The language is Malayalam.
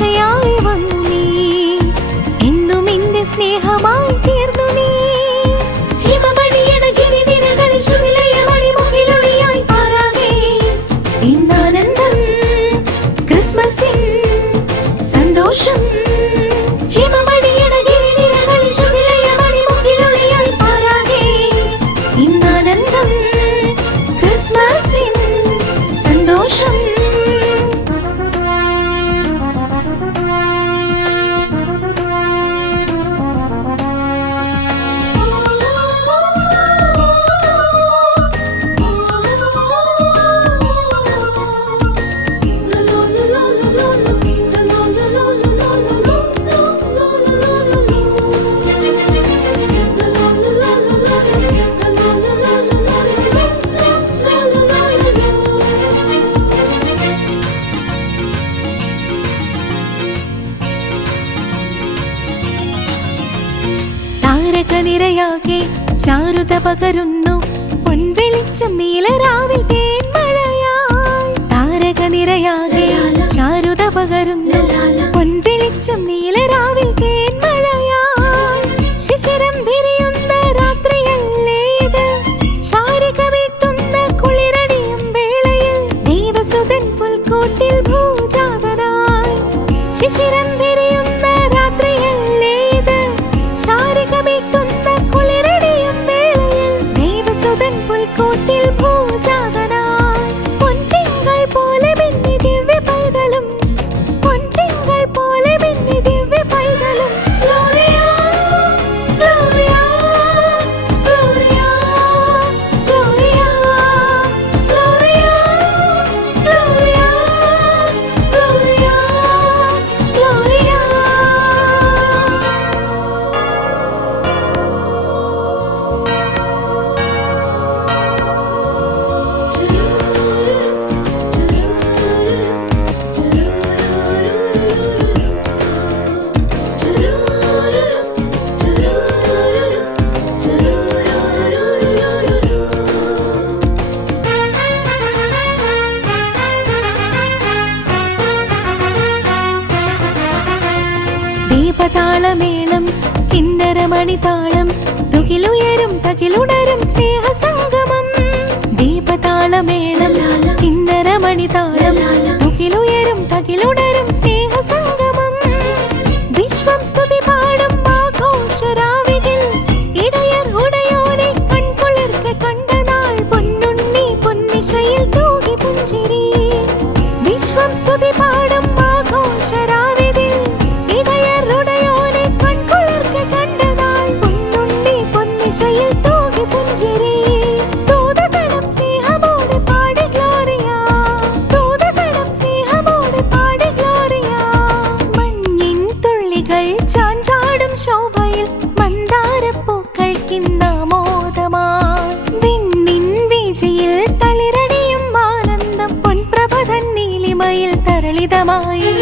രക്ഷയായി വന്നു നീ, എന്നും എന്റെ സ്നേഹമായി തീർന്നു നീ. ഹിമമണിയണ ഗിരിനിരകളിൽ ശുഭിലയമണി മുകിലൊളിയായി പാരാകെ ഇന്നാനന്ദം ക്രിസ്മസിൻ സന്തോഷം. ഹിമമണിയണ ഗിരിനിരകളിൽ ശുഭിലയമണി മുകിലൊളിയായി പാരാകെ ഇന്നാനന്ദം ക്രിസ്മസിൻ സന്തോഷം. താരകനിരയാകെ ചാരുത പകരുന്നു പൊൻവെളിച്ചം നീലരാവിൽ തേന്മഴയായി. താരകനിരയാകെ ചാരുത പകരുന്നു പൊൻവെളിച്ചം നീലരാവിൽ തേന്മഴയായി. ശിശിരം വിരിയുന്ന രാത്രിയല്ലേ ഇത്, ശാരിക വീട്ടുന്ന കുളിരണിയും വേളയിൽ ദൈവസുതൻ പുൽക്കൂട്ടിൽ ഭൂജാതനായി. ശിശിരം വിരിയുന്ന രാത്രിയല്ലേ ഇത്, ശാരിക വീട്ടുന്ന കുളിരണിയും വേളയിൽ ദൈവസുതൻ പുൽക്കൂട്ടിൽ ഭൂജാതനായി. പൊൻതിങ്കൾ പോലെ മിന്നി ദിവ്യ പൈതലും, പൊൻതിങ്കൾ പോലെ മിന്നി ദിവ്യ പൈതലും. Gloria gloria gloria gloria gloria gloria gloria gloria. ദീപതാളമേളം കിന്നരമണിതാളം തുകിലുയരും തകിലുണരും സ്നേഹസംഗമം. ദീപതാളമേളം കിന്നരമണിതാളം തുകിലുയരും തകിലുണരും സ്നേഹസംഗമം. വിശ്വം സ്തുതി പാടും ആഘോഷരാവിതിൽ ഇടയർ ഉടയോനെ കൺകുളിർക്കെ കണ്ട നാൾ പൊന്നുണ്ണി പൊന്നിശയിൽ തൂകി പുഞ്ചിരി. വിശ്വം സ്തുതി പാടും ആഘോഷരാവിതിൽ ഇടയർ ഉടയോനെ കൺകുളിർക്കെ കണ്ട നാൾ പൊന്നുണ്ണി പൊന്നിശയിൽ തൂകി പുഞ്ചിരി. ദൂതഗണം സ്നേഹമോടെ പാടി ഗ്ലോറിയ, ദൂതഗണം സ്നേഹമോടെ പാടി ഗ്ലോറിയ. മഞ്ഞിൻ തുള്ളികൾ ചാഞ്ചാടും ശോഭയിൽ മന്ദാരപ്പൂക്കൾക്കിന്നാമോദമായി. വിണ്ണിൻ വീഴ്ചയിൽ തളിരണിയും ആനന്ദം പൊൻപ്രഭതൻ നീലിമയിൽ തരളിതമായി.